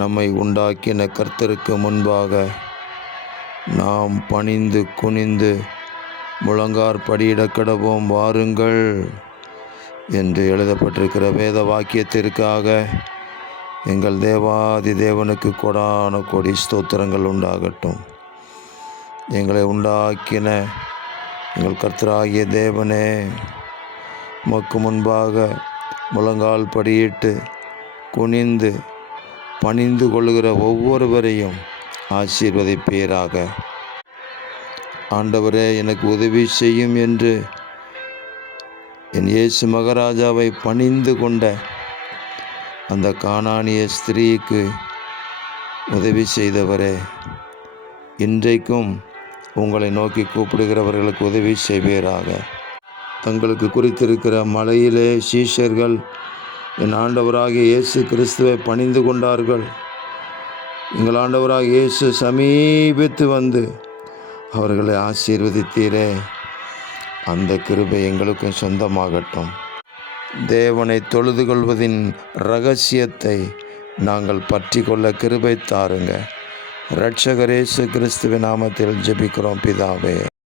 நம்மை உண்டாக்கின கர்த்தருக்கு முன்பாக நாம் பணிந்து குனிந்து முழங்காற்படியிட கடவோம் வாருங்கள் என்று எழுதப்பட்டிருக்கிற வேத வாக்கியத்திற்காக எங்கள் தேவாதி தேவனுக்கு கொடான கொடி ஸ்தோத்திரங்கள் உண்டாகட்டும். எங்களை உண்டாக்கின எங்கள் கர்த்தராகிய தேவனே, உமக்கு முன்பாக முழங்கால் படியிட்டு குனிந்து பணிந்து கொள்ளுகிற ஒவ்வொருவரையும் ஆசீர்வதிப்பீராக. ஆண்டவரே, எனக்கு உதவி செய்யும் என்று என் இயேசு மகாராஜாவை பணிந்து கொண்ட அந்த கானானிய ஸ்திரீக்கு உதவி செய்தவரே, இன்றைக்கும் உங்களை நோக்கி கூப்பிடுகிறவர்களுக்கு உதவி செய்வீராக. தங்களுக்கு குறித்திருக்கிற மலையிலே சீஷர்கள் என் ஆண்டவராகிய இயேசு கிறிஸ்துவை பணிந்து கொண்டார்கள். எங்கள் ஆண்டவராகிய இயேசு சமீபித்து வந்து அவர்களை ஆசீர்வதித்தீரே, அந்த கிருபை எங்களுக்கும் சொந்தமாகட்டும். தேவனை தொழுது கொள்வதின் இரகசியத்தை நாங்கள் பற்றி கொள்ள கிருபை தாருங்க. இரட்சகர் இயேசு கிறிஸ்துவின் நாமத்தில் ஜெபிக்கிறோம் பிதாவே.